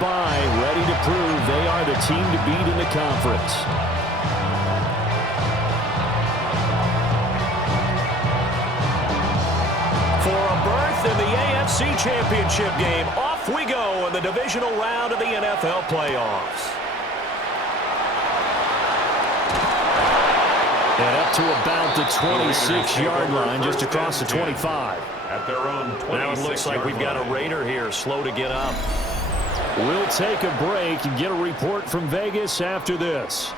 By ready to prove they are the team to beat in the conference. For a berth in the AFC Championship game, off we go in the divisional round of the NFL playoffs. And up to about the 26-yard line, just across the 25. At their own 26. Now it looks like we've got a Raider here, slow to get up. We'll take a break and get a report from Vegas after this.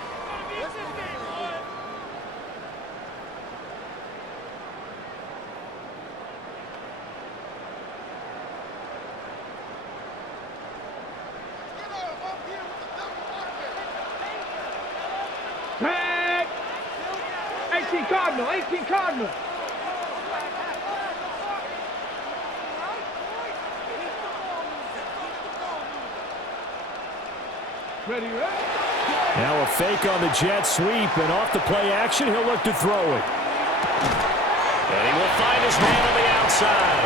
Tag! 18 Cardinal, 18 Cardinal. Ready, ready. Now a fake on the jet sweep, and off the play action, he'll look to throw it. And he will find his man on the outside.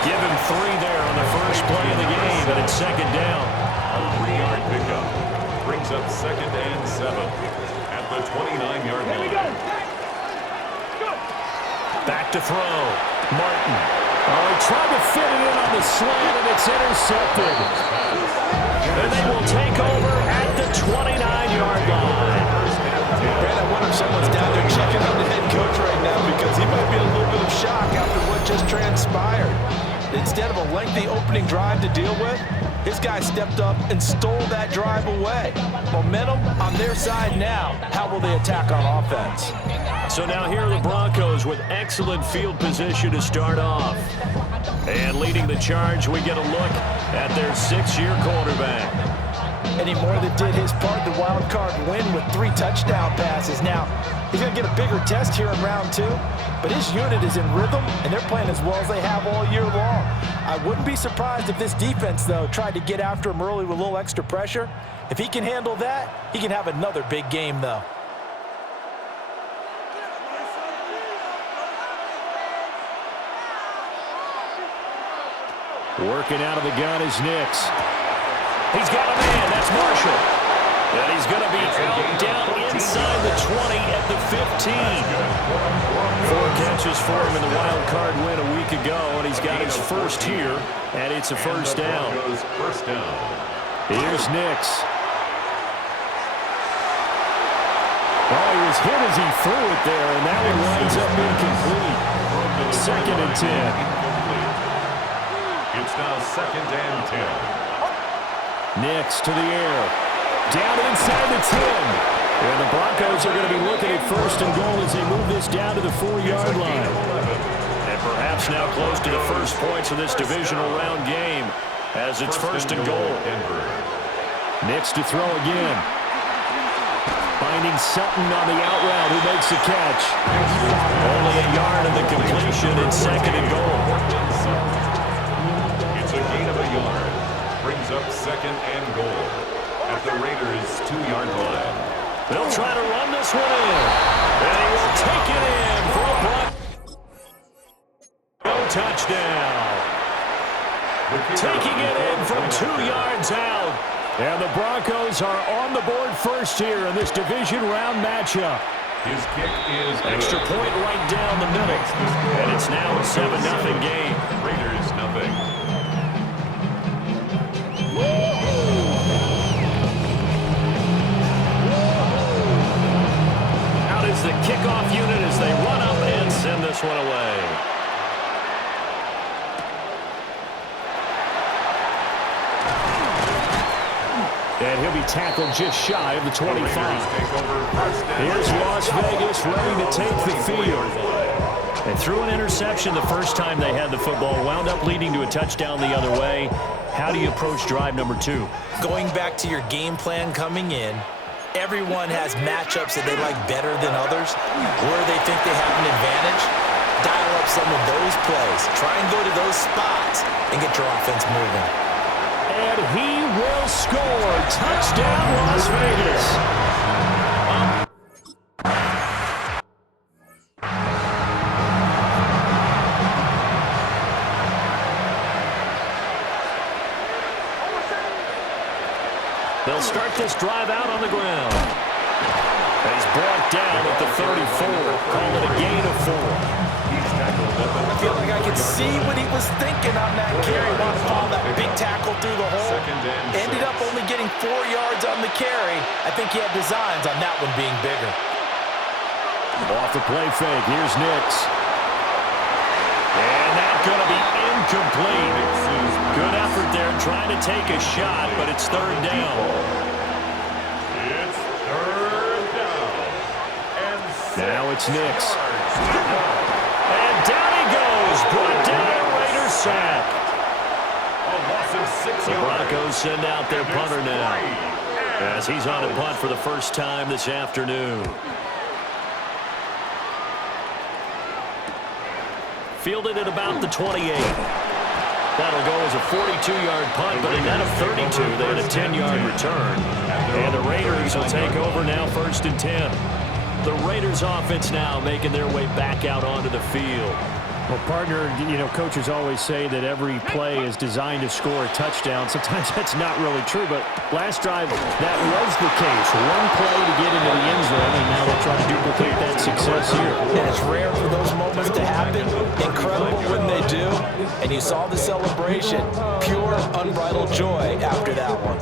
Give him 3 there on the first play of the game, and it's second down. A 3-yard pickup brings up 2nd and 7 at the 29-yard line. Here we go. Back to throw. Martin. Oh, he tried to fit it in on the slant, and it's intercepted. And they will take over at the 29-yard line. Brad, I wonder if someone's down there checking on the head coach right now because he might be in a little bit of shock after what just transpired. Instead of a lengthy opening drive to deal with, his guy stepped up and stole that drive away. Momentum on their side now. How will they attack on offense? So now here are the Broncos with excellent field position to start off. And leading the charge, we get a look at their 6-year quarterback. Any more that did his part, the wild card win with 3 touchdown passes. Now, he's going to get a bigger test here in round 2, but his unit is in rhythm, and they're playing as well as they have all year long. I wouldn't be surprised if this defense, though, tried to get after him early with a little extra pressure. If he can handle that, he can have another big game, though. Working out of the gun is Nix. He's got a man. That's Marshall. And he's going to be out down inside the 20 at the 15. 4 catches for him in the wild card win a week ago, and he's got his first here, and it's a first down. Here's Nix. Oh, he was hit as he threw it there, and that one winds up incomplete. 2nd and 10. It's now 2nd and 10. Nix to the air. Down inside the 10. And the Broncos are going to be looking at 1st and goal as they move this down to the 4-yard line. And perhaps now close to the first points of this divisional round game as it's 1st and goal. Nix to throw again. Finding Sutton on the out route who makes the catch. Only a yard of the completion in 2nd and goal. It's a gain of a yard. Brings up 2nd and goal at the Raiders' 2-yard line. They'll try to run this one in. And he will take it in for a block. No touchdown. Taking it in from 2 yards out. And the Broncos are on the board first here in this division round matchup. His kick is extra point right down the middle. And it's now a 7-0 game. Raiders nothing. Out is the kickoff unit as they run up and send this one away. And he'll be tackled just shy of the 25. Here's Las Vegas ready to take the field. And threw an interception the first time they had the football, wound up leading to a touchdown the other way. How do you approach drive number 2? Going back to your game plan coming in, everyone has matchups that they like better than others, where they think they have an advantage. Dial up some of those plays. Try and go to those spots and get your offense moving. And he will score. Touchdown, Las Vegas. They'll start this drive out on the ground. He's brought down at the 34. Call it a gain of 4. I feel like I could see what he was thinking on that carry. Want to follow that big tackle through the hole. Ended up only getting 4 yards on the carry. I think he had designs on that one being bigger. Off the play fake. Here's Nix. And that's going to be incomplete. Good effort there trying to take a shot, but it's third down. It's third down. And now it's Nix. And down he goes. Brought down a Raiders sack. a loss of 6 yards. The Broncos send out their punter now, as he's on a punt for the first time this afternoon. Fielded at about the 28. That'll go as a 42-yard punt, but a net of 32. They had a 10-yard return. And the Raiders will take over now, 1st and 10. The Raiders offense now making their way back out onto the field. Well, partner, you know, coaches always say that every play is designed to score a touchdown. Sometimes that's not really true, but last drive, that was the case. One play to get into the end zone, and now they'll try to duplicate that success here. And it's rare for those moments to happen. Incredible when they do. And you saw the celebration. Pure, unbridled joy after that one.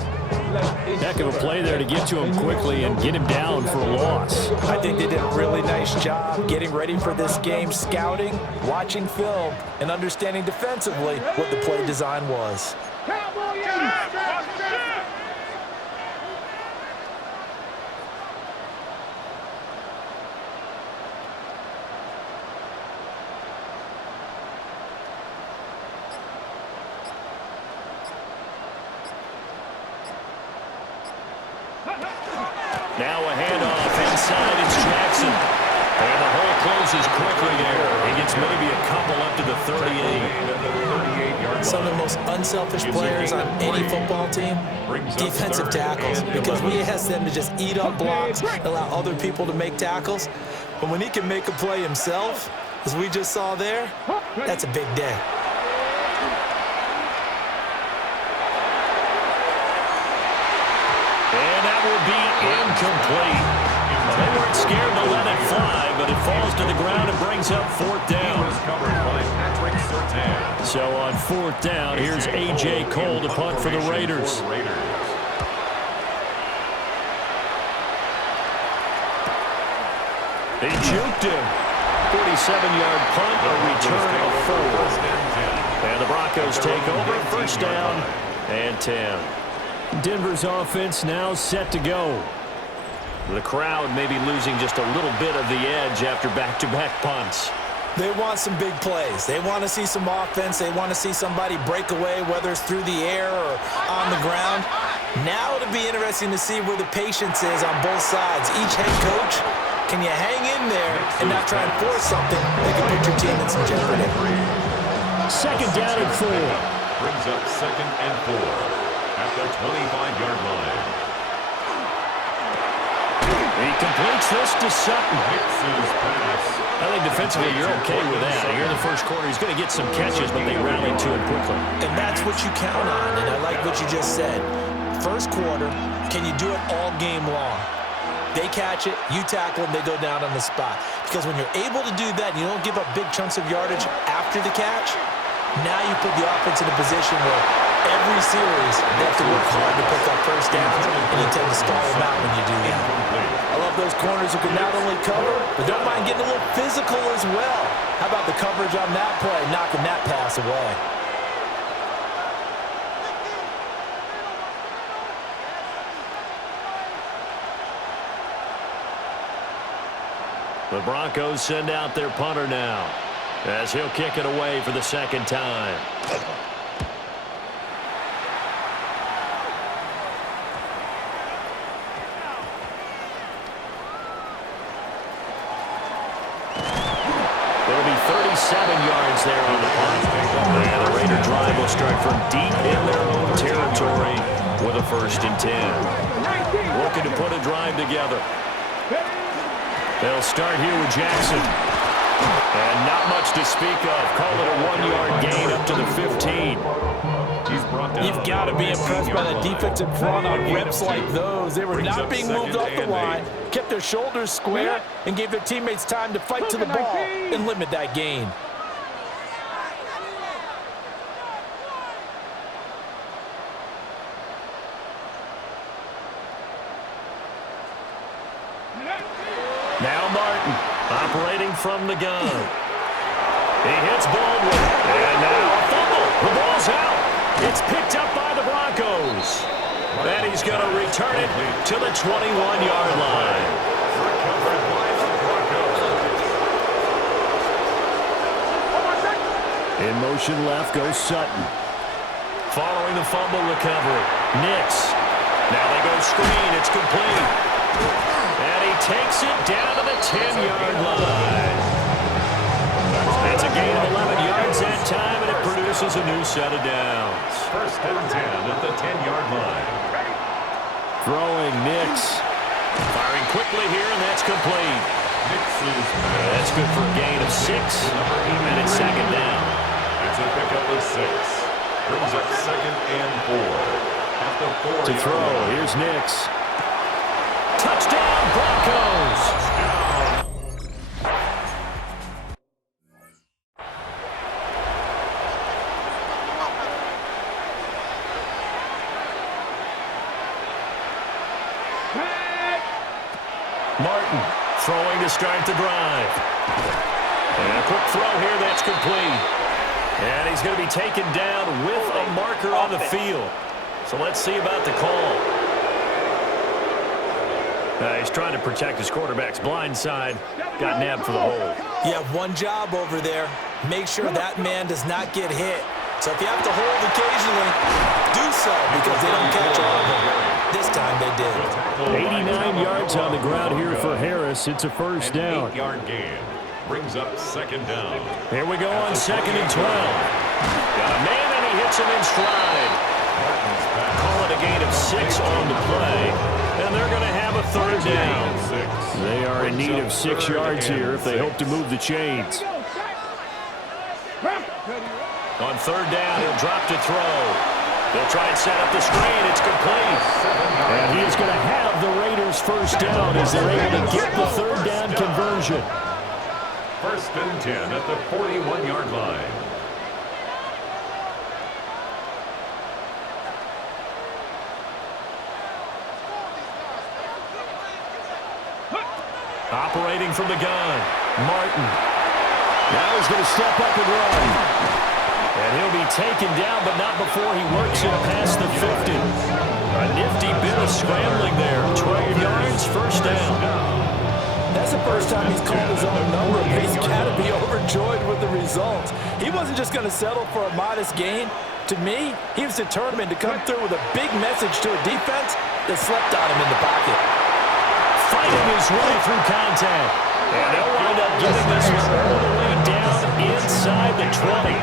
Heck of a play there to get to him quickly and get him down for a loss. I think they did a really nice job getting ready for this game, scouting, watching film, and understanding defensively what the play design was. Now a handoff inside. It's Jackson. And the hole closes quickly there. He gets maybe a couple up to the 38. Some of the most unselfish players on any football team, defensive tackles, because we ask them to just eat up blocks, allow other people to make tackles. But when he can make a play himself, as we just saw there, that's a big day. And that will be incomplete. They weren't scared to let it fly, but it falls to the ground and brings up 4th down. So on 4th down, here's A.J. Cole to punt for the Raiders. They juked him. 47-yard punt, a return of 4. And the Broncos take over, 1st down and 10. Denver's offense now set to go. The crowd may be losing just a little bit of the edge after back-to-back punts. They want some big plays. They want to see some offense. They want to see somebody break away, whether it's through the air or on the ground. Now it'll be interesting to see where the patience is on both sides. Each head coach, can you hang in there and not try and force something that can put your team in some jeopardy? 2nd down and 4. Brings up 2nd and 4 at the 25-yard line. He completes this to Sutton. I think defensively you're okay with that. Here in the first quarter, he's going to get some catches, but they rallied to him quickly. And that's what you count on, and I like what you just said. First quarter, can you do it all game long? They catch it, you tackle them, they go down on the spot. Because when you're able to do that and you don't give up big chunks of yardage after the catch, now you put the offense in a position where every series they have to work hard to pick up first downs, and you tend to stall them out when you do that. I love those corners who can not only cover, but don't mind getting a little physical as well. How about the coverage on that play, knocking that pass away? The Broncos send out their punter now, as he'll kick it away for the 2nd time. It'll be 37 yards there on the punt. And the Raider drive will start from deep in their own territory with a 1st and 10. Looking to put a drive together. They'll start here with Jackson. And not much to speak of. Call it a 1-yard gain up to the 15. He's brought down. You've got to be impressed by that defensive front on reps like those. They were not being moved off the line, kept their shoulders square, and gave their teammates time to fight to the ball and limit that gain. Now Martin, operating from the gun. He hits Baldwin, and now a fumble. The ball's out. It's picked up by the Broncos. And he's going to return it to the 21-yard line. Recovered by the Broncos. In motion left goes Sutton. Following the fumble recovery, Nix. Now they go screen. It's complete. And he takes it down to the 10-yard line. That's a gain of 11 yards that time, and it produces a new set of downs. First and 10 at the 10-yard line. Throwing Nix. Firing quickly here, and that's complete. That's good for a gain of 6, and it's second down. It's a pickup of 6. Brings up second and 4 at the 4-yard To throw, line. here's Nix. Touchdown, Broncos! Martin throwing to start the drive. And a quick throw here, that's complete. And he's going to be taken down with a marker on the field. So let's see about the call. He's trying to protect his quarterback's blind side. Got nabbed for the hold. You have one job over there. Make sure that man does not get hit. So if you have to hold occasionally, do so because they don't catch all of them. This time they did. 89 yards on the ground here for Harris. It's a first down. 8-yard gain. Brings up second down. Here we go on second and 12. Got a man and he hits him in stride. Call it a gain of 6 on the play. And they're going to have a third down. They are in need of 6 yards here if they hope to move the chains. On third down, he'll drop to throw. They'll try and set up the screen. It's complete. And he's going to have the Raiders first down as they're able to get the third down conversion. First and 10 at the 41-yard line. Operating from the gun, Martin. Now he's going to step up and run. And he'll be taken down, but not before he works it past the 50. A nifty bit of scrambling there. 12 yards, first down. That's the first time he's called his own number, but he's got to be overjoyed with the results. He wasn't just going to settle for a modest gain. To me, he was determined to come through with a big message to a defense that slept on him in the pocket. Fighting his way through contact. And they'll wind up getting this one all the way down inside the 20.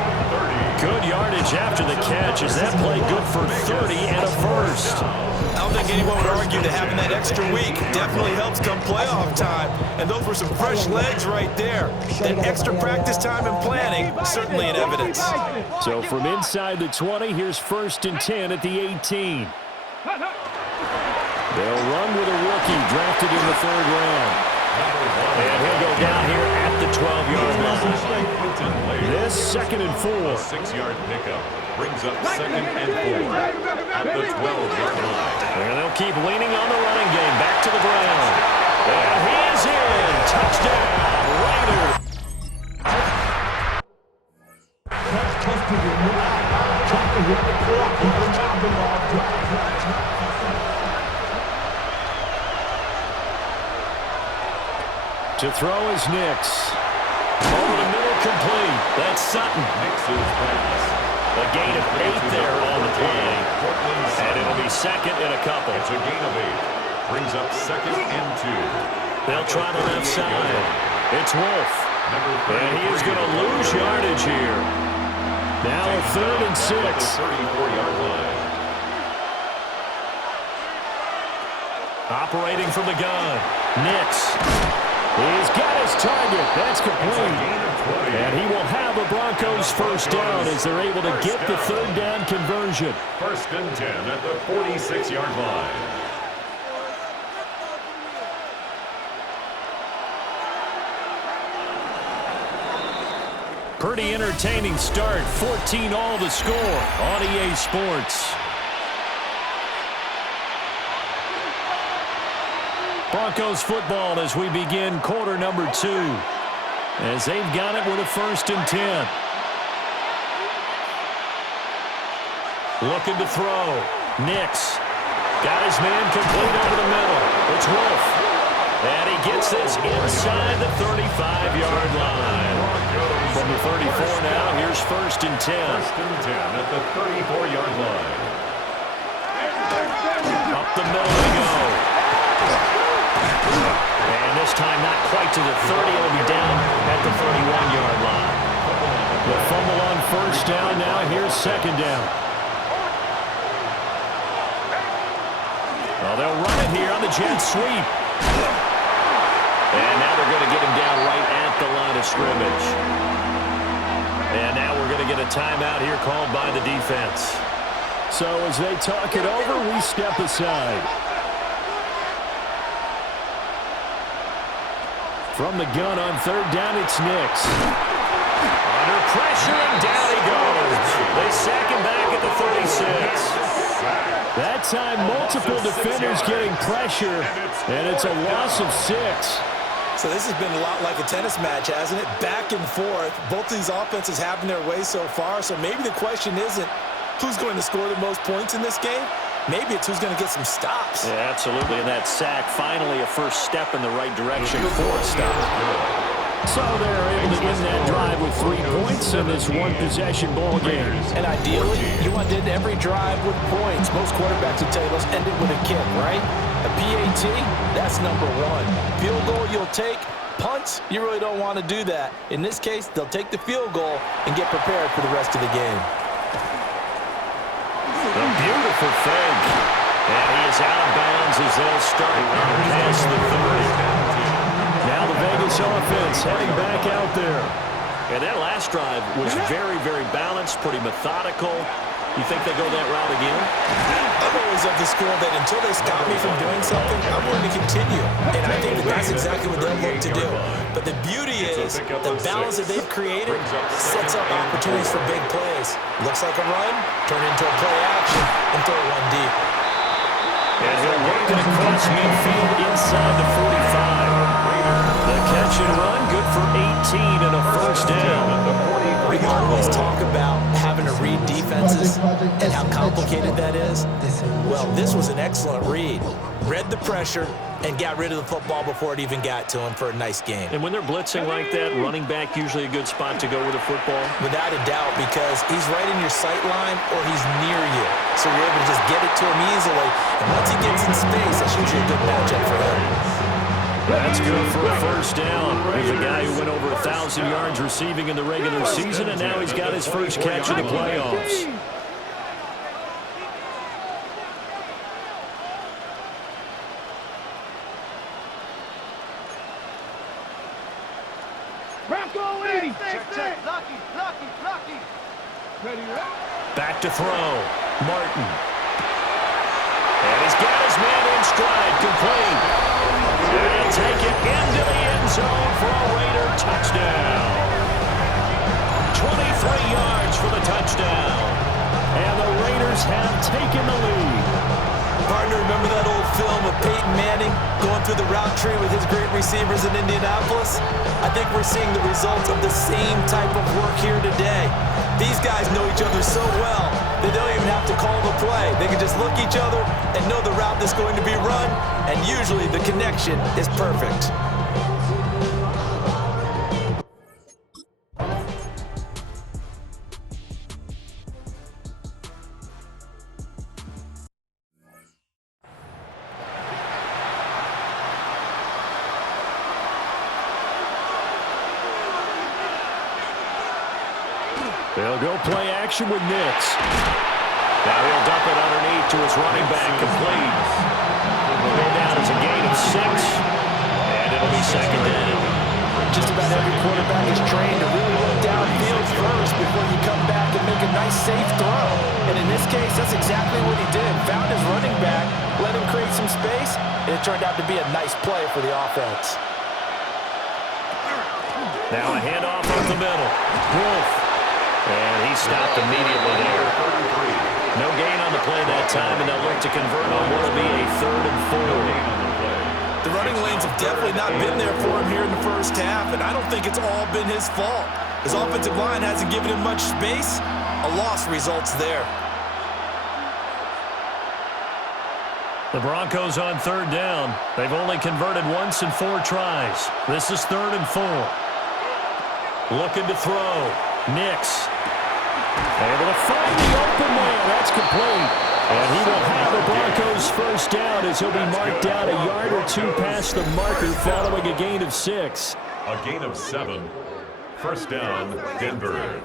Good yardage after the catch. Is that play good for 30 and a first? I don't think anyone would argue that having that extra week definitely helps come playoff time. And those were some fresh legs right there. That extra practice time and planning, certainly in evidence. So from inside the 20, here's first and 10 at the 18. They'll run with a rookie drafted in the third round. And he'll go down here at the 12-yard line. This second and 4. 6-yard pickup brings up second and 4 at the 12-yard line. And they'll keep leaning on the running game. Back to the ground. And he is in. Touchdown, Raiders. To throw is Nix. Over the middle, complete. That's Sutton. Nix's pass. A gain of 8 there on the play. And it'll be second and a couple. It's a gain of 8. Brings up second and 2. They'll try the left side. It's Wolf. And he is going to lose yardage here. Now a third and 6. 34-yard line. Operating from the gun. Nix. He's got his target. That's complete. And he will have a Broncos first down as they're able to get the third down conversion. First and 10 at the 46-yard line. Pretty entertaining start. 14-all the score on EA Sports. Broncos football as we begin quarter number 2. As they've got it with a first and 10. Looking to throw. Nix. Got his man complete over the middle. It's Wolf. And he gets this inside the 35-yard line. From the 34 now, here's first and 10. First and 10 at the 34-yard line. Up the middle they go. And this time not quite to the 30. It'll be down at the 31-yard line. The fumble on first down. Now here's second down. Well, they'll run it here on the jet sweep. And now they're going to get him down right at the line of scrimmage. And now we're going to get a timeout here called by the defense. So as they talk it over, we step aside. From the gun on third down, it's Nix. Under pressure, and down he goes. They sack him back at the 36. That time, multiple defenders getting pressure, and it's a loss of 6. So this has been a lot like a tennis match, hasn't it? Back and forth. Both these offenses having their way so far. So maybe the question isn't who's going to score the most points in this game. Maybe it's who's going to get some stops. Yeah, absolutely. And that sack, finally a first step in the right direction for a stop. So they're able to end that drive with 3 points in this one-possession ball game. And ideally, you want to end every drive with points. Most quarterbacks will tell you, let's end it with a kick, right? A PAT, that's number 1. Field goal you'll take. Punts, you really don't want to do that. In this case, they'll take the field goal and get prepared for the rest of the game. A beautiful fake. And he is out of bounds as they'll start past the 30. Now the Vegas offense heading back out there. And that last drive was very, very balanced, pretty methodical. You think they go that route again? I'm always of the school that until they stop me from doing something, I'm going to continue. And I think that that's exactly what they'll look to do. But the beauty is the balance that they've created sets up opportunities for big plays. Looks like a run, turn into a play action, and throw one deep. And he'll work it across midfield inside the 45. The catch and run, good for 18 and a first down. We always talk about having to read defenses and how complicated that is. Well, this was an excellent read. Read the pressure and got rid of the football before it even got to him for a nice game. And when they're blitzing like that, running back usually a good spot to go with the football? Without a doubt, because he's right in your sight line or he's near you. So you're able to just get it to him easily. And once he gets in space, that's usually a good matchup for him. That's good for a first down. He's a guy who went over 1,000 yards receiving in the regular season, and now he's got his first catch in the playoffs. Bronco 80. Check. Lucky. Ready, Back to throw. Martin. And he's got his man in stride, complete. And he'll take it into the end zone for a Raider touchdown. 23 yards for the touchdown. And the Raiders have taken the lead. Partner, remember that old film of Peyton Manning going through the route tree with his great receivers in Indianapolis? I think we're seeing the results of the same type of work here today. These guys know each other so well, they don't even have to call the play. They can just look each other and know the route that's going to be run, and usually the connection is perfect. They'll go play action with Nix. Now he'll dump it underneath to his running back, complete. It'll go down as a gain of 6. And it'll be second down. Just about every quarterback is trained to really look downfield first before you come back and make a nice, safe throw. And in this case, that's exactly what he did. Found his running back, let him create some space, and it turned out to be a nice play for the offense. Now a handoff up the middle. Wolf. And he stopped immediately there. No gain on the play that time, and they'll look to convert on what will be a 3rd and 4. The running lanes have definitely not been there for him here in the first half, and I don't think it's all been his fault. His offensive line hasn't given him much space. A loss results there. The Broncos on 3rd down. They've only converted once in 4 tries. This is 3rd and 4. Looking to throw. Nix. Able to find the open man. That's complete. And he will have the Broncos first down as he'll be marked down a yard or 2 past the marker following a gain of 6. A gain of 7. First down, Denver.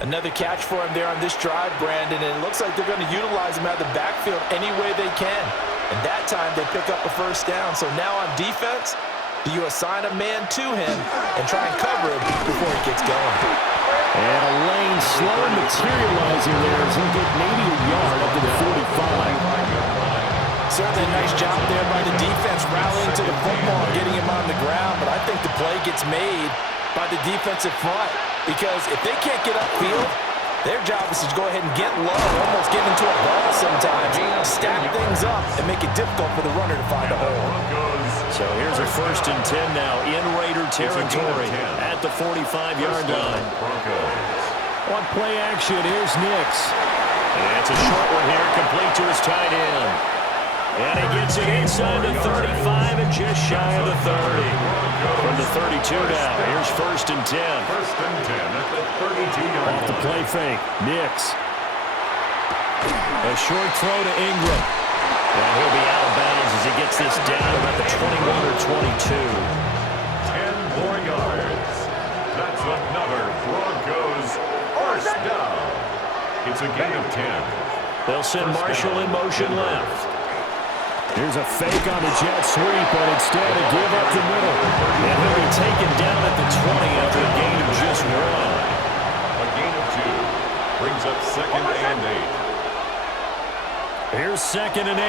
Another catch for him there on this drive, Brandon, and it looks like they're going to utilize him out of the backfield any way they can. And that time they pick up a first down. So now on defense, do you assign a man to him and try and cover him before he gets going? And a lane slow materializing there as he'll get maybe a yard up to the 45. Certainly a nice job there by the defense rallying to the football and getting him on the ground, but I think the play gets made by the defensive front, because if they can't get upfield, their job is to go ahead and get low, almost get into a ball sometimes, stack things up, and make it difficult for the runner to find a hole. So here's a 1st and 10 now in Raider territory at the 45-yard line. On play action, here's Nix. And it's a short one here, complete to his tight end. And he gets it inside the 35 and just shy of the 30. From the 32 now, here's 1st and 10. 1st and 10 at the 32-yard line. Off the play fake, Nix. A short throw to Ingram. And he'll be out of bounds as he gets this down about the 21 or 22. 10 more yards. That's another Broncos first down. It's a gain of 10. They'll send Marshall in motion left. Here's a fake on the jet sweep, but instead a give up the middle. And he'll be taken down at the 20 after a gain of just 1. A gain of 2 brings up 2nd and 8. Here's 2nd and 8.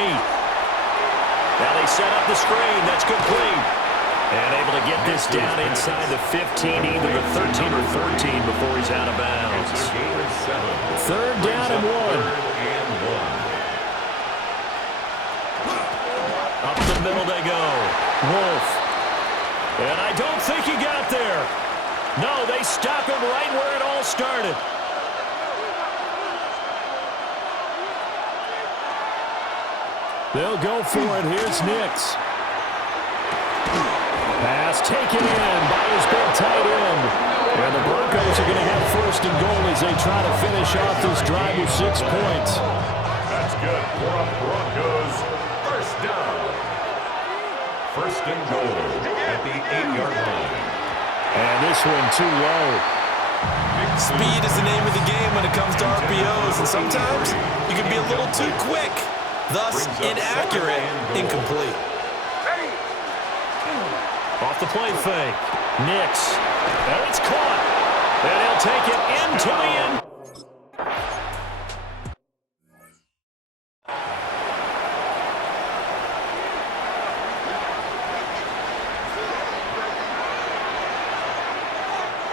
Now they set up the screen. That's complete. And able to get this down inside the 15, either the 13 or 14 before he's out of bounds. 3rd down and 1. Up the middle they go. Wolf. And I don't think he got there. No, they stop him right where it all started. They'll go for it. Here's Nix. Pass taken in by his big tight end. And the Broncos are going to have 1st and goal as they try to finish off this drive with 6 points. That's good for a Broncos first down. 1st and goal at the 8-yard line. And this one too low. Speed is the name of the game when it comes to RPOs, and sometimes you can be a little too quick, thus inaccurate, incomplete. Off the play fake. Nix. And it's caught. And he'll take it into the end.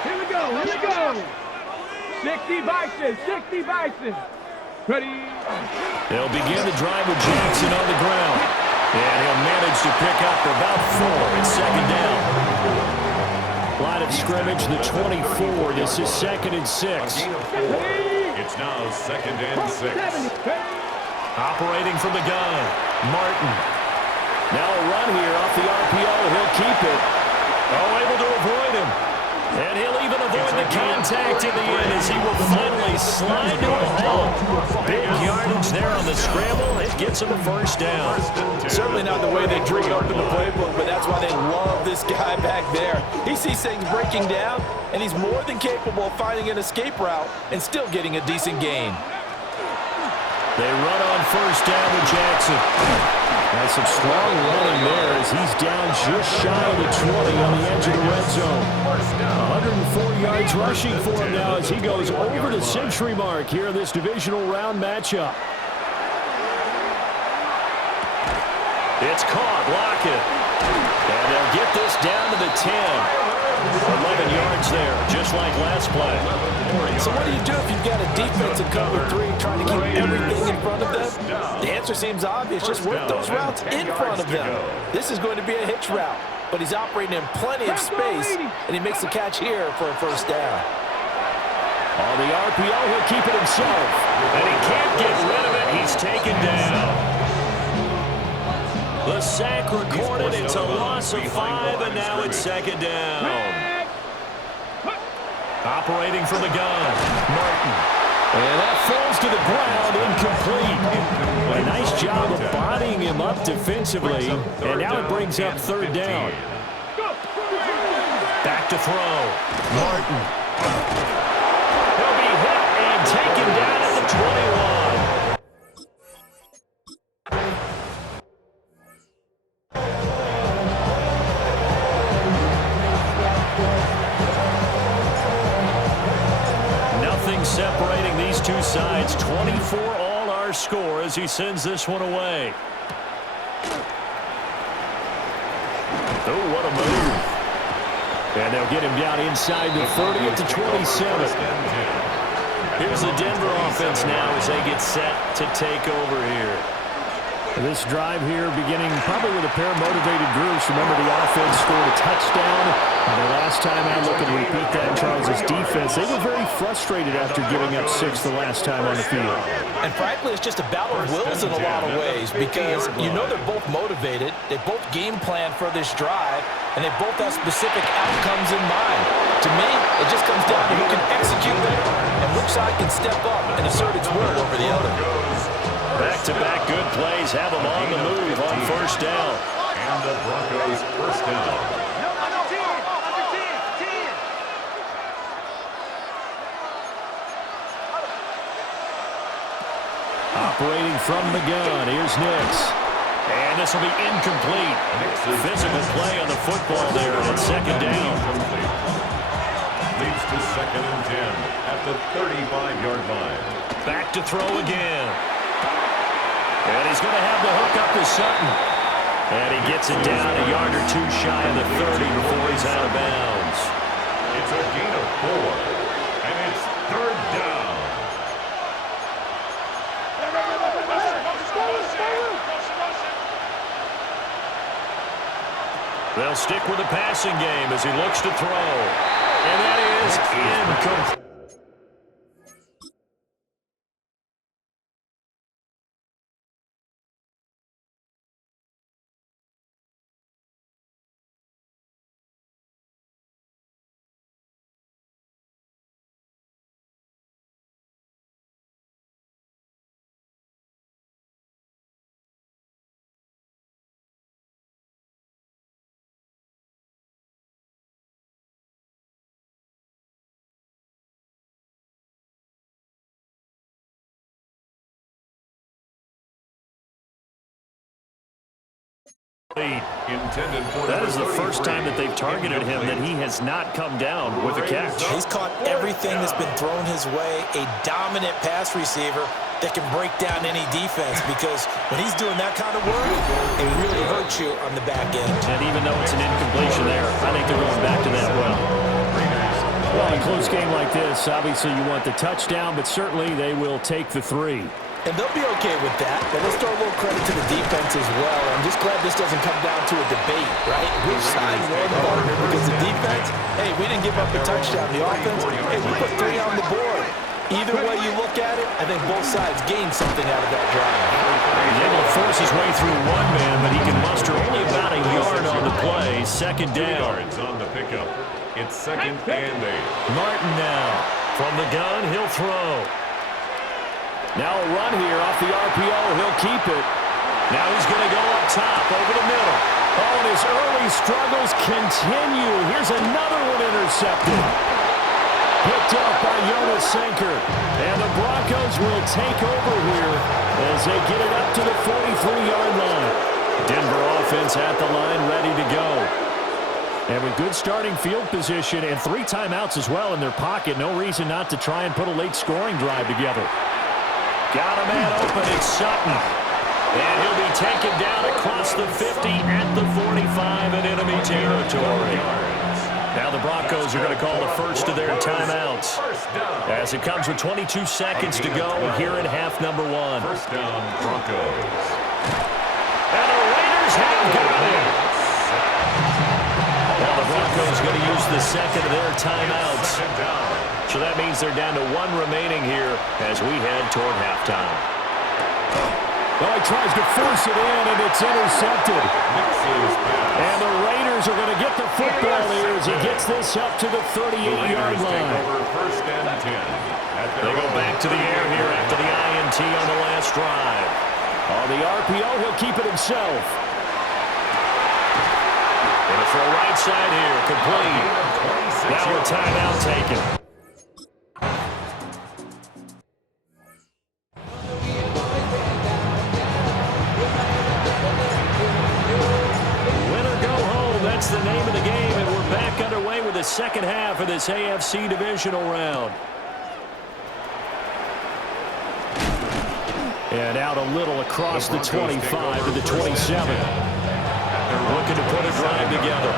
Here we go. 60 Bison. Ready. They'll begin the drive with Jackson on the ground. And he'll manage to pick up about 4. It's 2nd down. Line of scrimmage, the 24. This is 2nd and 6. It's now 2nd and 6. Operating from the gun, Martin. Now a run here off the RPO. He'll keep it. Oh, able to avoid him. And he'll even avoid the contact in the end as he will finally slide to a halt. Big yardage there on the scramble. It gets him a first down. Certainly not the way they drew it up in the playbook, but that's why they love this guy back there. He sees things breaking down, and he's more than capable of finding an escape route and still getting a decent gain. They run on first down to Jackson. That's some strong running there as he's down just shy of the 20 on the edge of the red zone. 104 yards rushing for him now as he goes over the century mark here in this divisional round matchup. It's caught, Lockett. And they'll get this down to the 10. 11 yards there, just like last play. So what do you do if you've got a defense in cover 3 trying to keep everything in front of them? The answer seems obvious. Just work those routes in front of them. This is going to be a hitch route, but he's operating in plenty of space, and he makes the catch here for a first down. On the RPO, he'll keep it himself. And he can't get rid of it. He's taken down. The sack recorded. It's a loss of 5, and now it's second down. Operating from the gun, Martin. And that falls to the ground, incomplete. A nice job of bodying him up defensively, and now it brings up third down. Back to throw, Martin. He'll be hit and taken down at the 21. Separating these two sides, 24 all our score as he sends this one away. Oh, what a move. And they'll get him down inside the 30 at the 27. Here's the Denver offense now as they get set to take over here. This drive here beginning probably with a pair of motivated groups. Remember, the offense scored a touchdown. And the last time out, looking to repeat that in Charles' defense, they were very frustrated after giving up 6 the last time on the field. And frankly, it's just a battle of wills in a lot of ways because you know they're both motivated. They both game plan for this drive, and they both have specific outcomes in mind. To me, it just comes down to who can execute better and which side can step up and assert its will over the other. Back-to-back good plays have them on the move on first down. And the Broncos first down. Operating from the gun, here's Nix. And this will be incomplete. Physical play on the football there, and it's second down. Leads to second and 10 at the 35-yard line. Back to throw again. And he's going to have the hook up to Sutton. And he gets it down a yard or two shy of the 30 before he's out of bounds. It's a gain of 4, and it's third down. They'll stick with the passing game as he looks to throw. And that is incomplete. That is the first time that they've targeted him that he has not come down with a catch. He's caught everything that's been thrown his way, a dominant pass receiver that can break down any defense because when he's doing that kind of work, it really hurts you on the back end. And even though it's an incompletion there, I think they're going back to that well. Well, in a close game like this, obviously you want the touchdown, but certainly they will take the 3. And they'll be okay with that, but let's throw a little credit to the defense as well. I'm just glad this doesn't come down to a debate, right? Which side won, partner? Because the defense, hey, we didn't give up a touchdown. The offense, hey, we put 3 on the board. Either way you look at it, I think both sides gained something out of that drive. He's able to force his way through one man, but he can muster only about a yard on the play. Second down. 2 yards on the pickup. It's 2nd and 8. Martin now. From the gun, he'll throw. Now a run here off the RPO. He'll keep it. Now he's going to go up top over the middle. Oh, and his early struggles continue. Here's another one intercepted. Picked up by Jonas Sanker. And the Broncos will take over here as they get it up to the 43-yard line. Denver offense at the line, ready to go. And with good starting field position and 3 timeouts as well in their pocket, no reason not to try and put a late scoring drive together. Got a man open, it's Sutton. And he'll be taken down across the 50 at the 45 in enemy territory. Now the Broncos are going to call the first of their timeouts as it comes with 22 seconds to go here in half number 1. First down, Broncos. And the Raiders have got it. Now the Broncos going to use the second of their timeouts. So that means they're down to 1 remaining here as we head toward halftime. Oh, he tries to force it in, and it's intercepted. And the Raiders are going to get the football here as he gets this up to the 38-yard line. First and 10. They go back to the air here after the INT on the last drive. On the RPO, he'll keep it himself. Going to throw right side here, complete. Now a timeout taken. That's the name of the game, and we're back underway with the second half of this AFC divisional round. And out a little across the 25 to the 27. They're looking to put a drive together.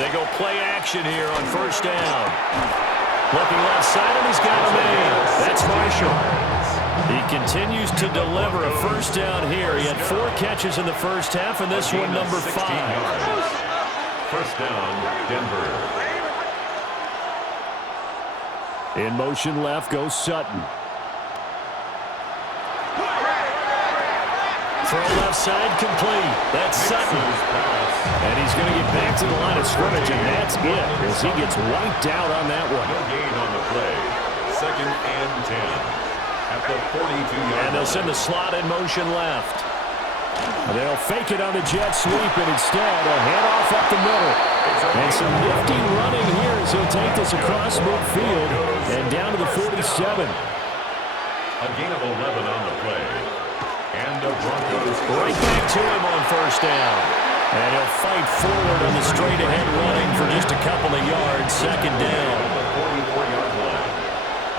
They go play action here on first down. Looking left side, and he's got a man. That's Marshall. He continues to deliver a first down here. He had 4 catches in the first half, and this one number 5. First down, Denver. In motion left goes Sutton. Throw left side complete. That's Sutton. And he's going to get back to the line of scrimmage, and that's it as he gets wiped out on that one. No gain on the play. 2nd and 10. At the 42-yard line. And they'll send the slot in motion left. They'll fake it on the jet sweep, and instead a handoff up the middle. And some nifty running here as he'll take this across midfield and down to the 47. A gain of 11 on the play. And the Broncos right back to him on first down. And he'll fight forward on the straight-ahead running for just a couple of yards. Second down. The 44-yard line.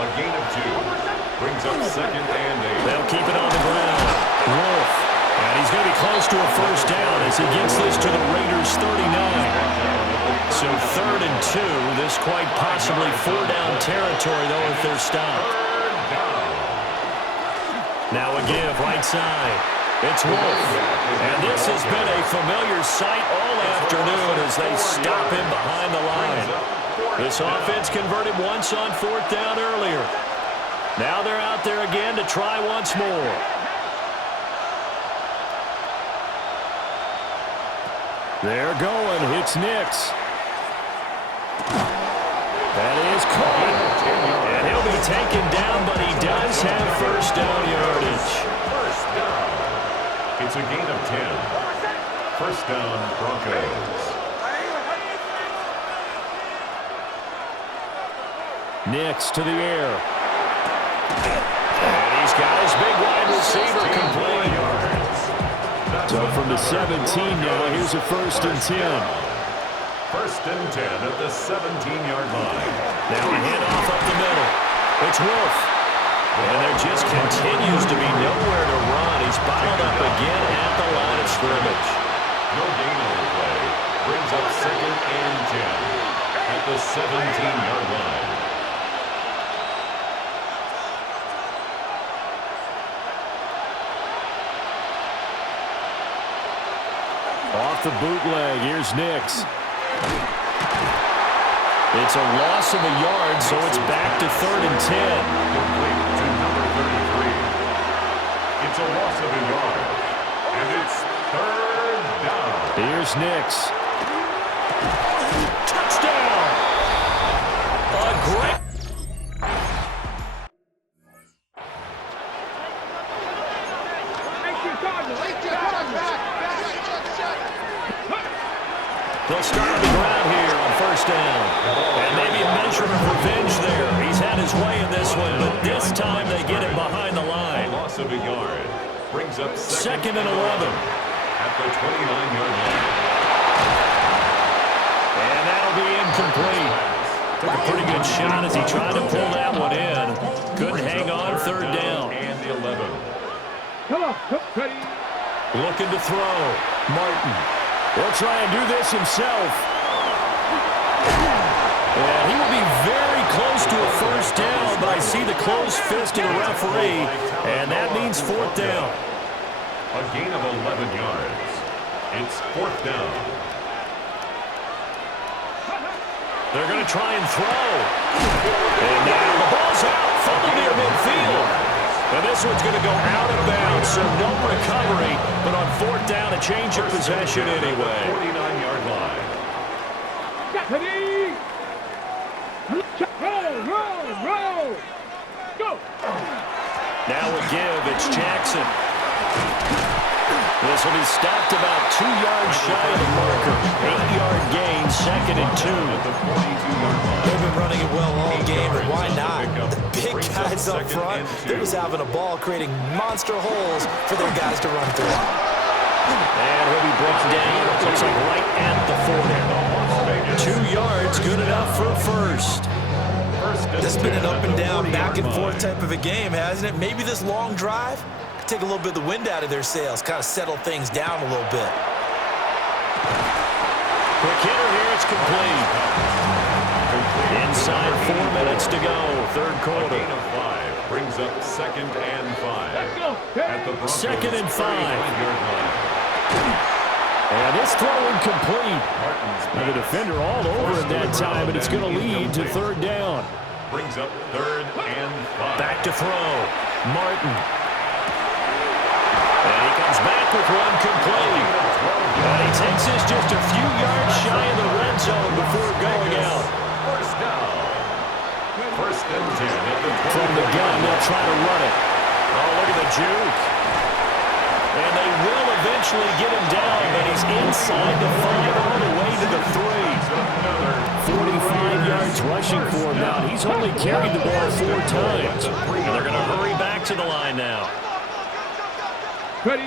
A gain of 2. Brings up 2nd and 8. They'll keep it on the ground. Wolf. And he's going to be close to a first down as he gets this to the Raiders' 39. So 3rd and 2. This quite possibly 4-down territory, though, if they're stopped. Now a give right side. It's Wolf. And this has been a familiar sight all afternoon as they stop him behind the line. This offense converted once on 4th down earlier. Now they're out there again to try once more. They're going. It's Nix. That is caught. And he'll be taken down, but he does have first down yardage. First down. It's a gain of 10. First down, Broncos. Nix to the air. And he's got his big wide receiver complete. So from the 17 now, here's a 1st and 10. 1st and 10 at the 17-yard line. Now a handoff up the middle. It's Wolf. And there just continues to be nowhere to run. He's bottled up again at the line of scrimmage. No gain on the play. Brings up 2nd and 10 at the 17-yard line. Off the bootleg, here's Nix. It's a loss of a yard, so it's back to 3rd and 10. Complete to number 33. It's a loss of a yard, and it's 3rd down. Here's Nix. Touchdown! A great... They'll start on the ground here on first down. And maybe a measure of revenge there. He's had his way in this one, but this time they get it behind the line. Loss of a yard. Brings up Second and 11. At the 29-yard line. And that'll be incomplete. Took a pretty good shot as he tried to pull that one in. Couldn't hang on third down. And 11. Come on, ready. Looking to throw. Martin. He'll try and do this himself. And he will be very close to a first down, but I see the closed fist of the referee, and that means fourth down. A gain of 11 yards. It's fourth down. They're going to try and throw. And now the ball's out. Fumble near midfield. And this one's going to go out of bounds, so no recovery. But on fourth down, a change of possession anyway. 49-yard line. Ready. Roll. Go. Now a give. It's Jackson. This will be stopped about 2 yards shy of the marker. 8-yard gain, second and 2. At the 42-yard line. They've been running it well all game, and why not? The big guys up front, they're just having a ball, creating monster holes for their guys to run through. And he'll be broken down. It looks like right at the 40. 2 yards, good enough for first. This has been an up and down, back and forth type of a game, hasn't it? Maybe this long drive could take a little bit of the wind out of their sails, kind of settle things down a little bit. Quick hitter here, it's complete. Inside 4 minutes to go, third quarter. Gain of 5 brings up second and 5. At the Broncos' Second and 5. 35-yard line. And it's throw incomplete. And the defender all over him that time, and it's going to lead to third down. Brings up third and 5. Back to throw. Martin. And he comes back with one complete. And he takes this just a few yards shy of the red zone before going out. First down. First and 10 at the 20. From the gun, they'll try to run it. Oh, look at the juke. And they will eventually get him down, but he's inside the 5 all the way to the 3. 45 yards rushing for him now. He's only carried the ball 4 times. And they're going to hurry back to the line now. Ready.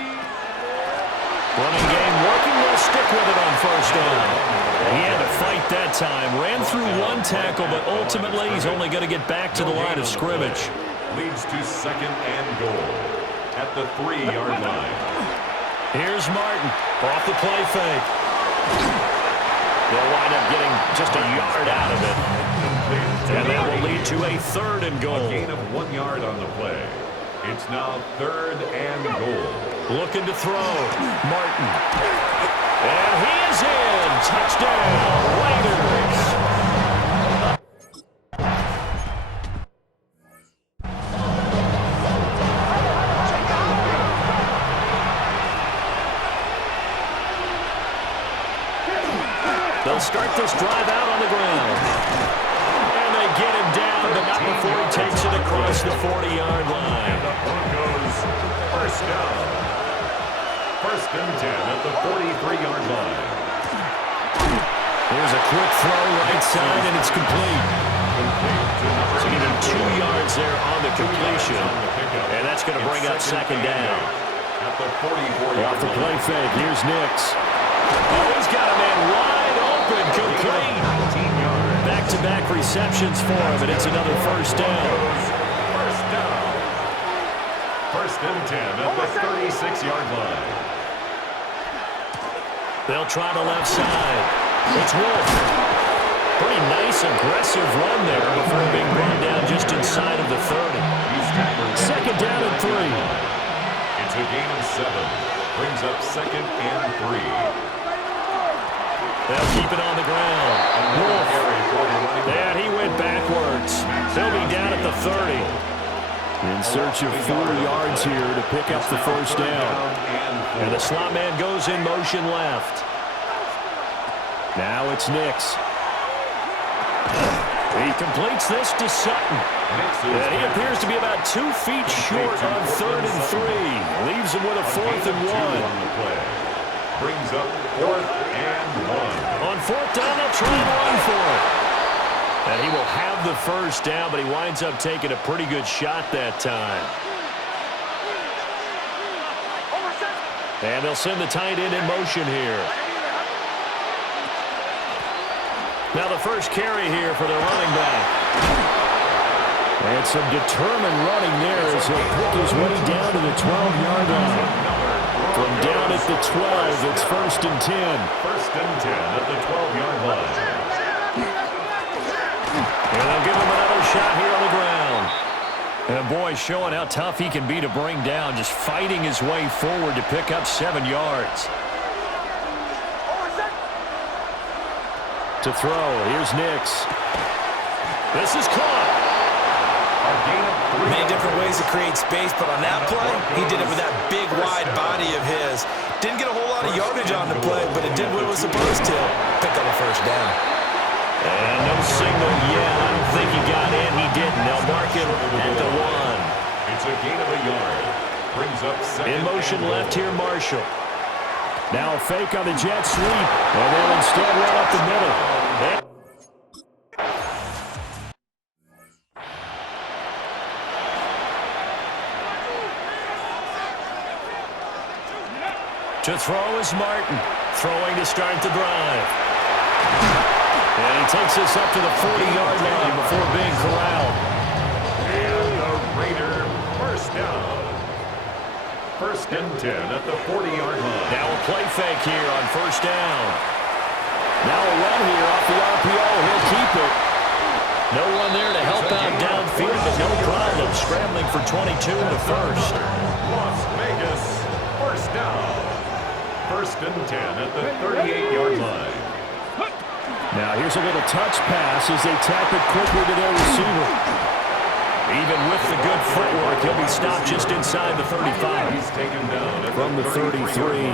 Running game working. Will stick with it on first down. He had to fight that time. Ran through one tackle, but ultimately he's only going to get back to the line of scrimmage. Leads to second and goal at the 3-yard line. Here's Martin off the play fake. They'll wind up getting just a yard out of it. And that will lead to a third and goal. A gain of 1 yard on the play. It's now third and goal. Looking to throw. Martin. And he is in. Touchdown, Raiders. They'll start this drive out on the ground. And they get him down, but not before he takes it across the 40-yard line. The Broncos first down. First and 10 at the 43-yard line. Here's a quick throw right side, and it's complete. So getting 2 yards there on the completion. And that's going to bring up second down. At the 44-yard line. Off the play fake, here's Nix. Oh, he's got a man wide open, complete. Back-to-back receptions for him, and it's another first down. First down. First and 10 at the 36-yard line. They'll try the left side. It's Wolf. Pretty nice, aggressive run there before being brought down just inside of the 30. Second down and 3. It's a gain of 7. Brings up second and 3. They'll keep it on the ground. Wolf. And he went backwards. They'll be down at the 30. In search of 4 yards here to pick up the first down. And the slot man goes in motion left. Now it's Nix. He completes this to Sutton. And he appears to be about 2 feet short on 3rd and 3. Leaves him with a 4th and 1. Brings up 4th and 1. On 4th down, they'll try and run for it. And he will have the first down, but he winds up taking a pretty good shot that time. And they'll send the tight end in motion here. Now the first carry here for the running back. And some determined running there as he'll pick his way down to the 12-yard line. From down at the 12, it's 1st and 10. 1st and 10 at the 12-yard line. And they'll give him another shot here on the ground. And boy, showing how tough he can be to bring down, just fighting his way forward to pick up 7 yards. To throw, here's Nix. This is caught. Many different ways to create space, but on that play, he did it with that big, wide body of his. Didn't get a whole lot of yardage on the play, but it did what it was supposed to. Pick up a first down. And no signal yet. I don't think he got in. He didn't. They'll mark him at the 1. It's a gain of a yard. Brings up 2nd. In motion left here, Marshall. Now a fake on the jet sweep, and they'll instead run up the middle. To throw is Martin. Throwing to start the drive. And he takes us up to the 40-yard line before being corralled. And the Raider first down. 1st and 10 at the 40-yard line. Now a play fake here on 1st down. Now a run here off the RPO. He'll keep it. No one there to help out downfield, but no problem. Scrambling for 22 in the 1st. Las Vegas, 1st down. 1st and 10 at the 38-yard line. Now here's a little touch pass as they tap it quickly to their receiver. Even with the good footwork, he'll be stopped just inside the 35. He's taken down From the 33,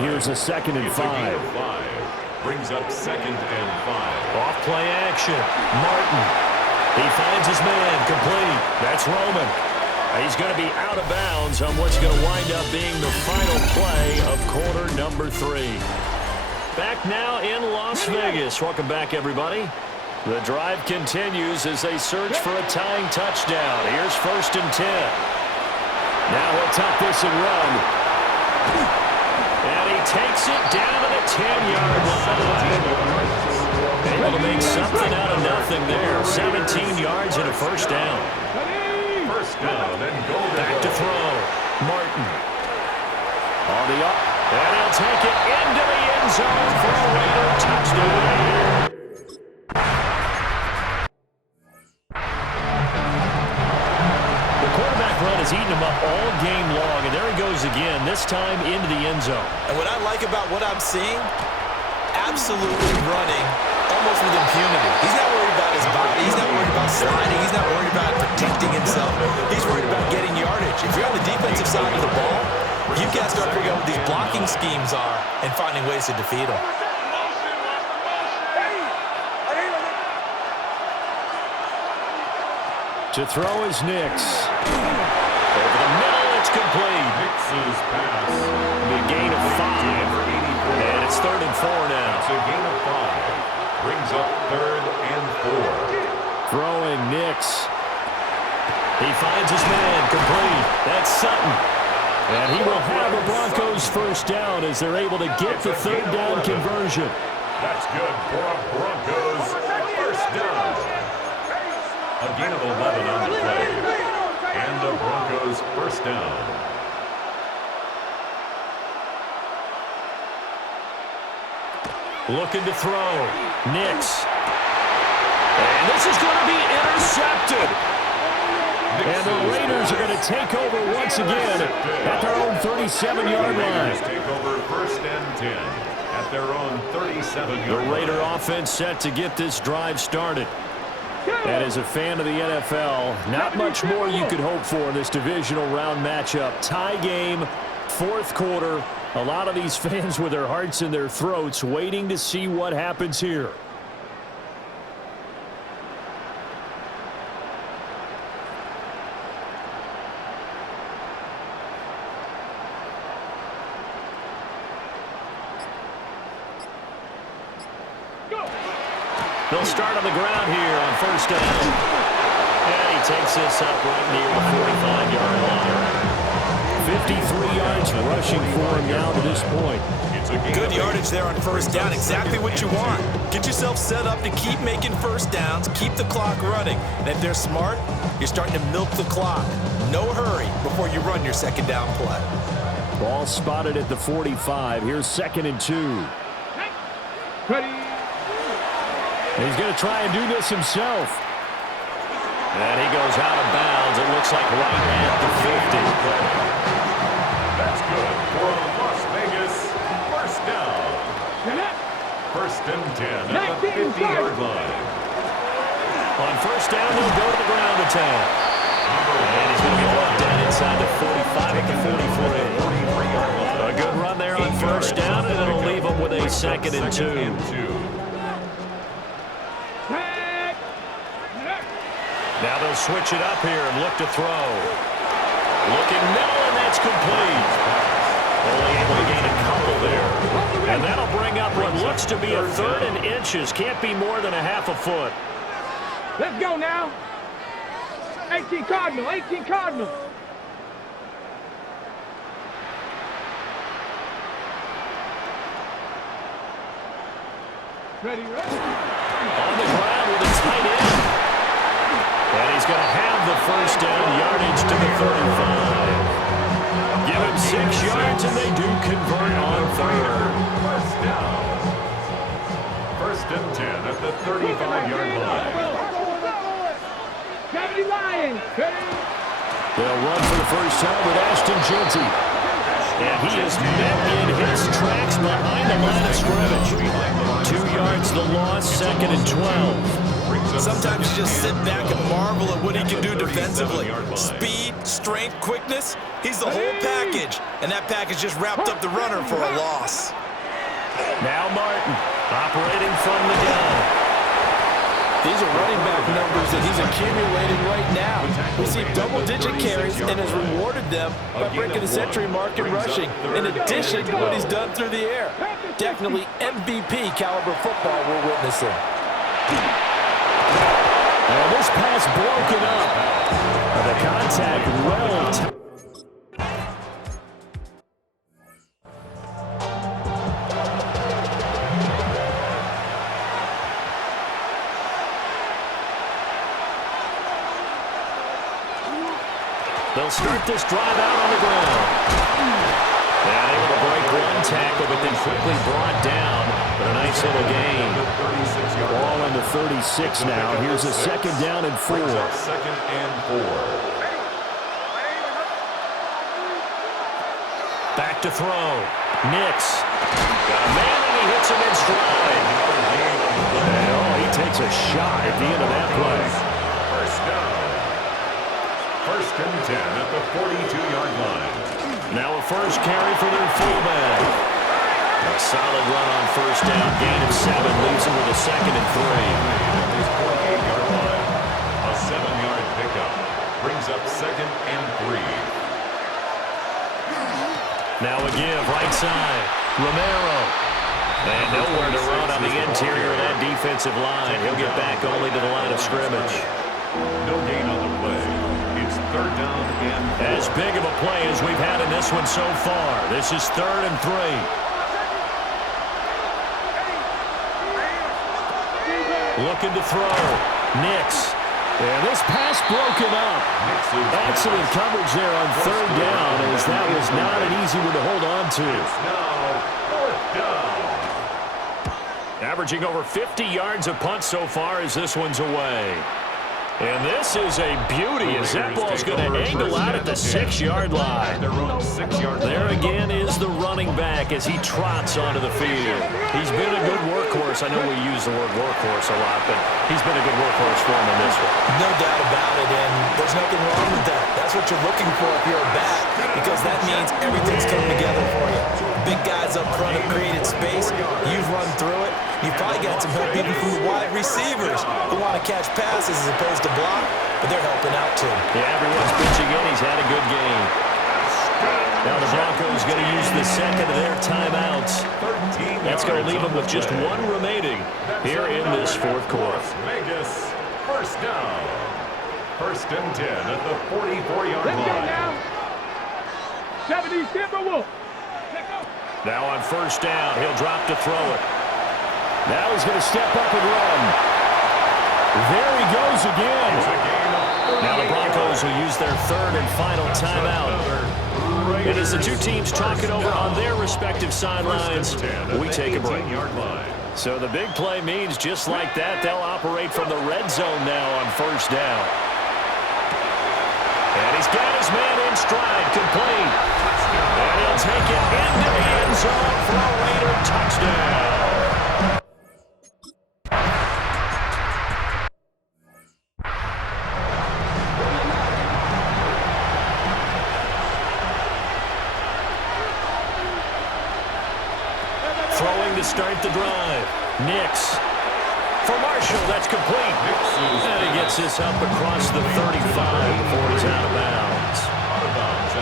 here's a 2nd and 5. Brings up 2nd and 5. Off play action. Martin. He finds his man complete. That's Roman. He's going to be out of bounds on what's going to wind up being the final play of quarter number 3. Back now in Las Vegas. Welcome back, everybody. The drive continues as they search for a tying touchdown. Here's 1st and 10. Now he'll tuck this and run. And he takes it down to the 10-yard line. Able to make something out of nothing there. 17 yards and a 1st down. 1st down and goal. Back to throw. Martin. On the up. And he'll take it into the end zone for a Raider touchdown. Has eaten him up all game long, and there he goes again, this time into the end zone. And what I like about what I'm seeing, absolutely running almost with impunity. He's not worried about his body. He's not worried about sliding. He's not worried about protecting himself. He's worried about getting yardage. If you're on the defensive side of the ball, you've got to start figuring out what these blocking schemes are and finding ways to defeat them. To throw is Nix. Over the middle, it's complete. Nix's pass. The gain of 5. And it's 3rd and 4 now. It's a gain of 5. Brings up 3rd and 4. Throwing Nix. He finds his man complete. That's Sutton. And he will have the Broncos 1st down as they're able to get the 3rd down conversion. That's good for a Broncos 1st down. A gain of 11 on the play. And the Broncos 1st down. Looking to throw. Nix. And this is going to be intercepted. And the Raiders are going to take over once again at their own 37-yard line. Take over 1st and 10 at their own 37-yard line. The Raider offense set to get this drive started. And as a fan of the NFL, not much more you could hope for in this divisional round matchup. Tie game, 4th quarter, A lot of these fans with their hearts in their throats waiting to see what happens here. They'll start on the ground here on first down. And he takes this up right near the 45-yard line. 53 yards rushing for him now to this point. Good yardage there on first down. Exactly what you want. Get yourself set up to keep making first downs, keep the clock running. And if they're smart, you're starting to milk the clock. No hurry before you run your second down play. Ball spotted at the 45. Here's 2nd and 2. Ready. He's going to try and do this himself. And he goes out of bounds. It looks like right at the 50. That's good for Las Vegas. First down. First and 10 at the 50-yard line. On first down, he'll go to the ground attack. And he's going to be brought down inside the 45 at the 43. A good run there on first down, and it'll leave him with a 2nd and 2. Now they'll switch it up here and look to throw. Looking middle, and that's complete. Only able to gain a couple there. And that'll bring up what looks to be a 3rd and inches. Can't be more than a half a foot. Let's go now. 18 Cardinal, 18 Cardinal. Ready, ready. On the ground with a tight end. And he's going to have the first down, yardage to the 35. Give him 6 yards, and they do convert on 3rd. First down. First and 10 at the 35-yard line. 70 Lions. Ready. They'll run for the first time with Ashton Jeanty. And he is met in his tracks behind the line of scrimmage. 2 yards the loss, 2nd and 12. Sometimes you just sit back and marvel at what he can do defensively. Speed, strength, quickness, he's the whole package. And that package just wrapped up the runner for a loss. Now Martin operating from the gun. These are running back numbers that he's accumulating right now. We see double-digit carries and has rewarded them by breaking the century mark in rushing, in addition to what he's done through the air. Definitely MVP caliber football we're witnessing. And this pass broken up. The contact well. They'll start this drive out on the ground. And able to break one tackle, but then quickly brought down. But a nice little gain. Ball into 36 now. Here's a 2nd down and 4. 2nd and 4. Back to throw. Nix. Got a man, and he hits him in stride. And, oh, he takes a shot at the end of that play. First down. First and 10 at the 42-yard line. Now a first carry for their fullback. A solid run on first down. Gain of 7 leaves him with a 2nd and 3. At his 48-yard line. A 7-yard pickup. Brings up 2nd and 3. Now a give, right side. Romero. And nowhere to run on the interior of that defensive line. He'll get back only to the line of scrimmage. No gain on the play. It's 3rd down and 4. As big of a play as we've had in this one so far. This is 3rd and 3. Looking to throw. Nix. And this pass broken up. Excellent coverage there on 3rd down, as that was not an easy one to hold on to. Now 4th down. Averaging over 50 yards a punt so far as this one's away. And this is a beauty as that ball's going to angle out at the 6-yard line. There again is the running back as he trots onto the field. He's been a good workhorse. I know we use the word workhorse a lot, but he's been a good workhorse for him in this one. No doubt about it, and there's nothing wrong with that. That's what you're looking for if you're a back, because that means everything's coming together for you. Big guys up front have created space. You've run through it. You've probably got some help even from the wide receivers who want to catch passes as opposed to block, but they're helping out too. Yeah, everyone's pitching in. He's had a good game. Now the Broncos going to use the second of their timeouts. That's going to leave them with just one remaining here in this fourth quarter. Vegas, first down. First and 10 at the 44-yard line. Let's go now. 70 Timberwolves. Now on first down, he'll drop to throw it. Now he's going to step up and run. There he goes again. Now the Broncos will use their third and final timeout. And as the two teams talk it over on their respective sidelines, we take a break. So the big play means just like that, they'll operate from the red zone now on first down. And he's got his man in stride, complete. And he'll take it into the end zone for a Raider touchdown. Throwing to start the drive. Nix. For Marshall, that's complete. And he gets this up across the 35 before he's out of bounds.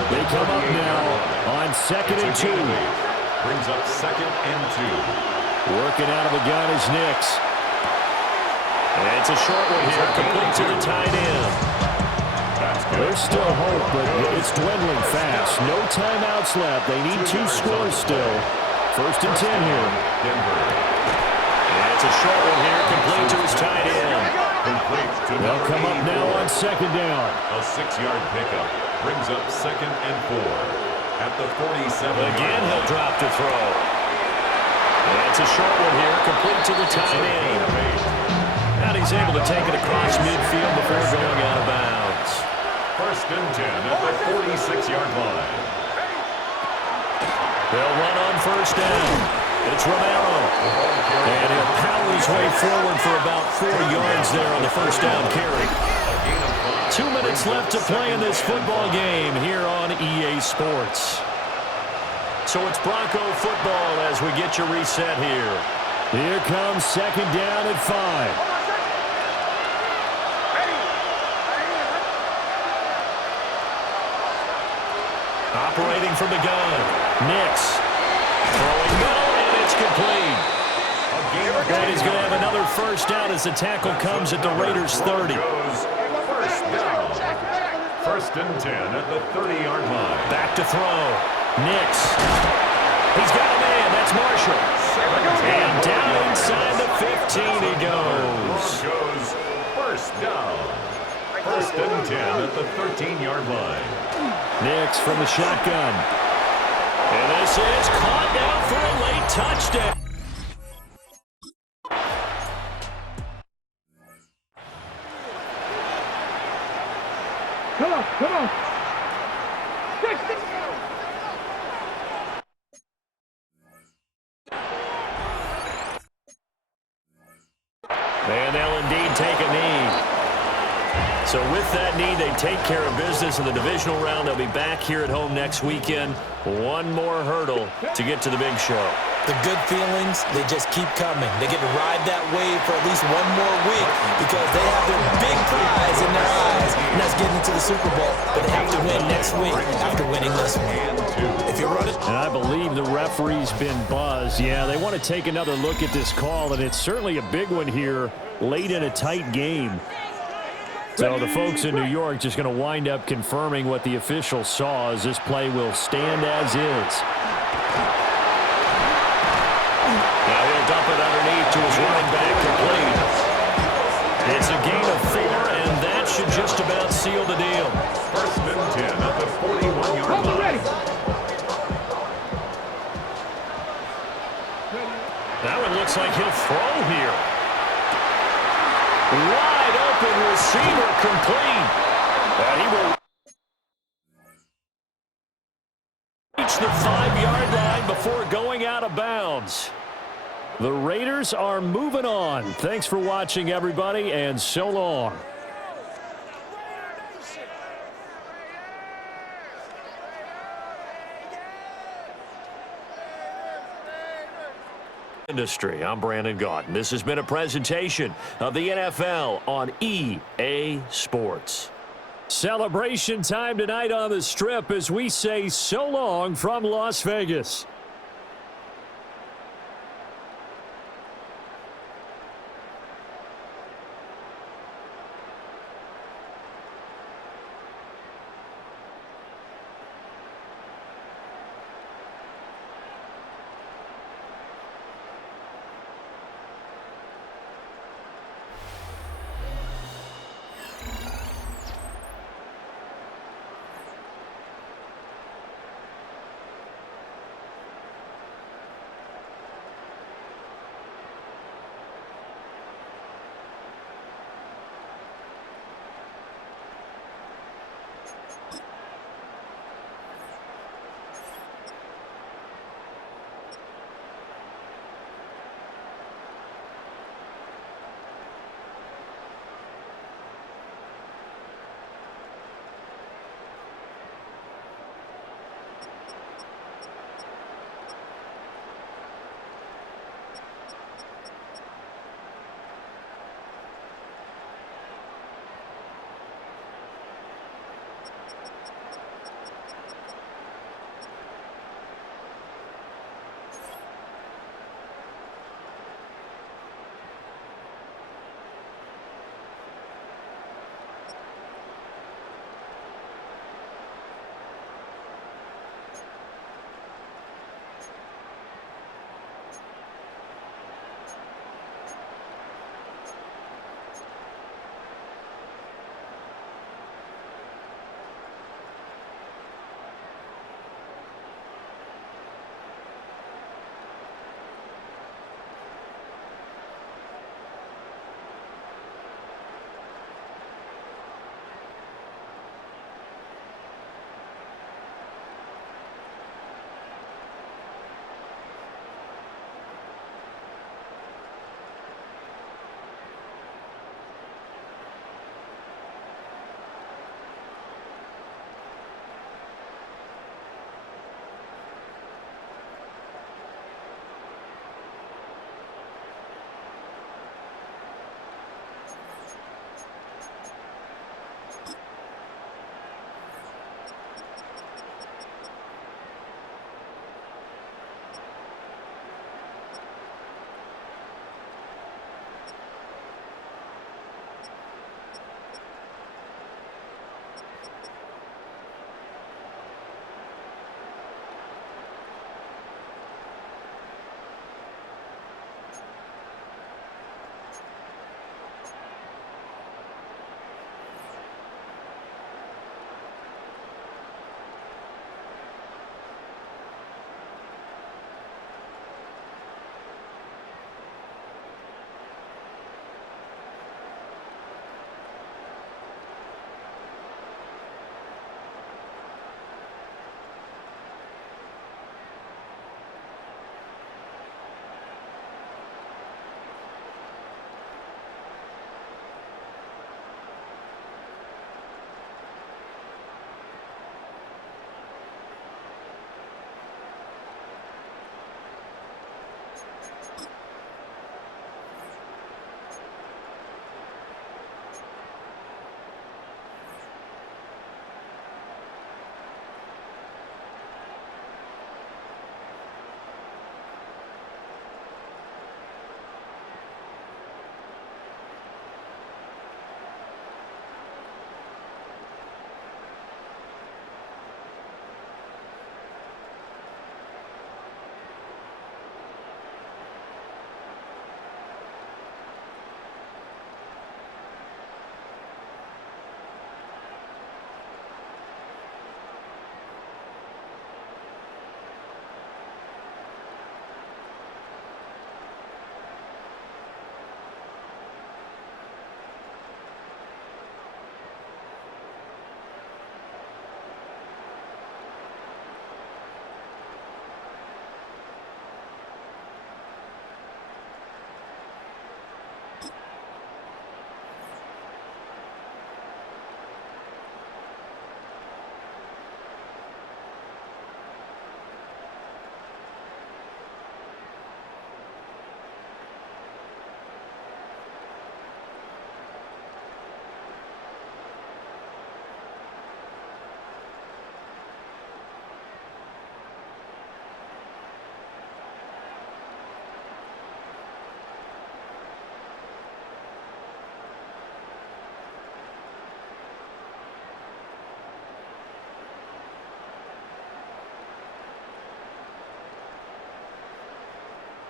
They come up now on second and 2. Brings up second and 2. Working out of the gun is Nix. And it's a short one here, complete to the tight end. There's still hope, but it's dwindling fast. No timeouts left. They need 2 scores still. First and 10 here. And it's a short one here, complete to his tight end. They'll come up now on second down. A 6-yard pickup brings up second and 4 at the 47. Again, he'll drop to throw. And it's a short one here, complete to the tight end. And he's able to take it across midfield before going out of bounds. First and 10 at the 46-yard line. They'll run on first down. It's Romero. And he'll power his way forward for about 4 yards there on the first down carry. 2 minutes left to play in this football game here on EA Sports. So it's Bronco football as we get your reset here. Here comes second down at 5. Operating from the gun. Nix. Throwing middle, and it's complete. And he's going to have another first down as the tackle comes at the Raiders' 30. First down. First and 10 at the 30-yard line. Back to throw. Nix. He's got a man. That's Marshall. And down inside the 15 he goes. First down. First and 10 at the 13-yard line. Nix from the shotgun. And this is caught down for a late touchdown. Come on, come on. 60. And they'll indeed take a knee. So with that knee, they take care of business in the divisional round. They'll be back here at home next weekend. One more hurdle to get to the big show. The good feelings, they just keep coming. They get to ride that wave for at least one more week because they have their big prize in their eyes, and that's getting to the Super Bowl. But they have to win next week after winning this one. If you run it. And I believe the referee's been buzzed. Yeah, they want to take another look at this call, and it's certainly a big one here late in a tight game. So the folks in New York just going to wind up confirming what the official saw as this play will stand as is. Now he'll dump it underneath to his running back complete. It's a gain of 4, and that should just about seal the deal. First and 10 at the 41-yard line. That one looks like he'll throw here. Wide open receiver complete. And he will reach the 5-yard line before going out of bounds. The Raiders are moving on. Thanks for watching, everybody, and so long. Industry. I'm Brandon Gaudin. This has been a presentation of the NFL on EA Sports. Celebration time tonight on the Strip as we say so long from Las Vegas.